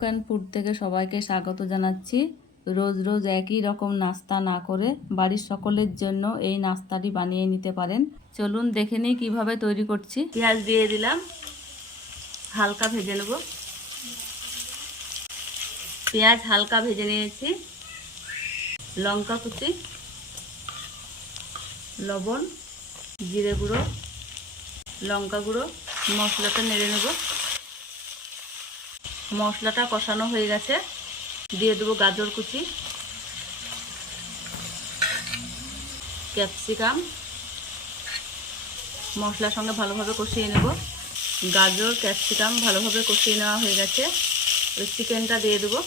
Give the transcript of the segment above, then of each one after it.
Can food থেকে সবাইকে স্বাগত জানাচ্ছি। রোজ রোজ একই রকম নাস্তা না করে বাড়ির সকলের জন্য এই নাস্তাটি বানিয়ে নিতে পারেন। চলুন দেখে নিই কীভাবে তৈরি করছি। পেঁয়াজ দিয়ে দিলাম, হালকা ভেজে নেব। পেঁয়াজ হালকা ভেজে নিয়েছি। লঙ্কা কুচি, লবণ, জিরে গুঁড়ো, লঙ্কা গুঁড়ো, মশলাটা নেড়ে নেব। মশলাটা কষানো হয়ে গেছে, দিয়ে দেবো গাজর কুচি, ক্যাপসিকাম। মশলার সঙ্গে ভালোভাবে কষিয়ে নেব। গাজর ক্যাপসিকাম ভালোভাবে কষিয়ে নেওয়া হয়ে গেছে। ওই চিকেনটা দিয়ে দেবো।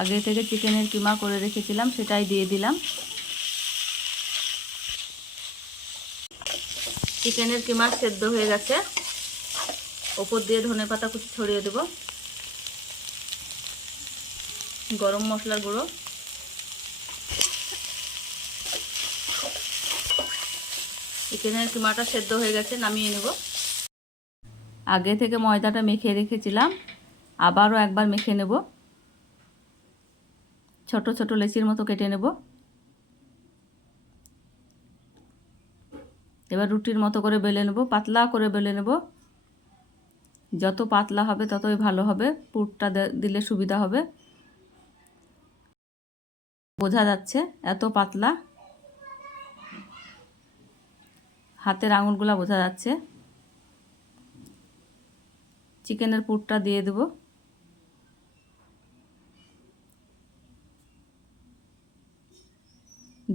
আগে থেকে চিকেনের কিমা করে রেখেছিলাম, সেটাই দিয়ে দিলাম। চিকেনের কিমা সেদ্ধ হয়ে গেছে। ওপর দিয়ে ধনেপাতা কুচি ছড়িয়ে দেব। গরম মশলার গুঁড়ো, চিকেনের কিমাটা সেদ্ধ হয়ে গেছে, নামিয়ে নেব। আগে থেকে ময়দাটা মেখে রেখেছিলাম, আবারও একবার মেখে নেব। ছোট ছোট লেচির মতো কেটে নেব। এবার রুটির মতো করে বেলে নেব, পাতলা করে বেলে নেব। যত পাতলা হবে ততই ভালো হবে, পুরটা দিলে সুবিধা হবে। বোঝা যাচ্ছে এত পাতলা, হাতের আঙুলগুলা বোঝা যাচ্ছে। চিকেনের পুরটা দিয়ে দেব।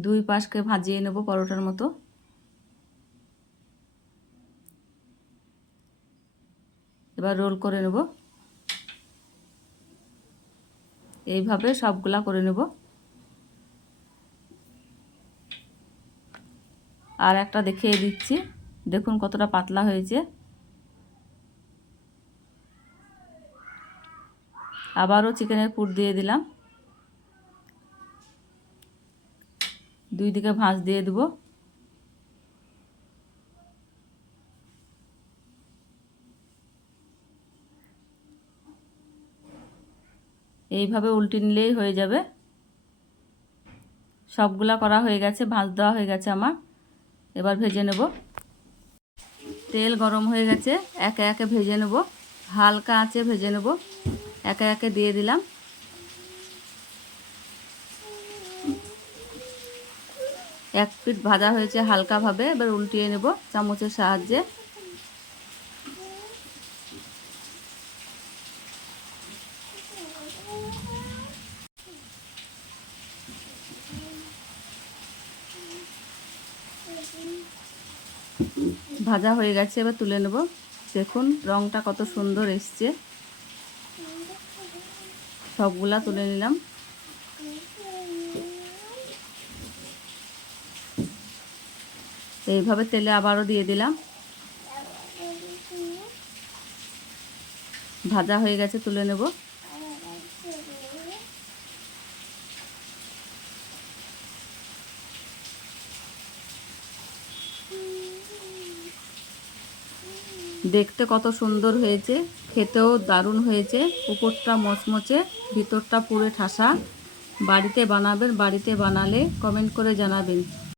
দুই পাশকে ভাজিয়ে নেব পরোটার মতো। এবার রোল করে নেব। এইভাবে সবগুলা করে নেব। আর একটা দেখিয়ে দিচ্ছি, দেখুন কতটা পাতলা হয়েছে। আবারও চিকেনের পুর দিয়ে দিলাম। দুই দিকে ভাঁজ দিয়ে দেব। এইভাবে উল্টে নিলেই হয়ে যাবে। সবগুলা করা হয়ে গেছে, ভাঁজ দেওয়া হয়ে গেছে আমার। এবার ভেজে নেব। তেল গরম হয়ে গেছে, একে একে ভেজে নেব। হালকা আঁচে ভেজে নেব। একে একে দিয়ে দিলাম। এক পিঠ ভাজা হয়েছে হালকাভাবে, এবার উল্টিয়ে নেব চামচের সাহায্যে। ভাজা হয়ে গেছে, এবার তুলে নেব। দেখুন রংটা কত সুন্দর এসছে। সবগুলা তুলে নিলাম। এইভাবে তেলে আবারও দিয়ে দিলাম। ভাজা হয়ে গেছে, তুলে নেব। দেখতে কত সুন্দর হয়েছে, খেতেও দারুণ হয়েছে। উপরটা মচমচে, ভিতরটা পুরো ঠাসা। বাড়িতে বানাবেন, বাড়িতে বানালে কমেন্ট করে জানাবেন।